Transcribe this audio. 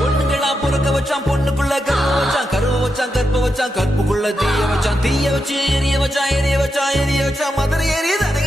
பொண்ணுங்களா பொறுக்க வச்சான் பொண்ணுக்குள்ள கருவ வச்சான் கருவ வச்சான் கற்ப வச்சான் கற்புக்குள்ள தீய வச்சான் தீய வச்சு எரிய வச்சான் எரிய வச்சான் எரிய வச்சான் மதுரை எரியுது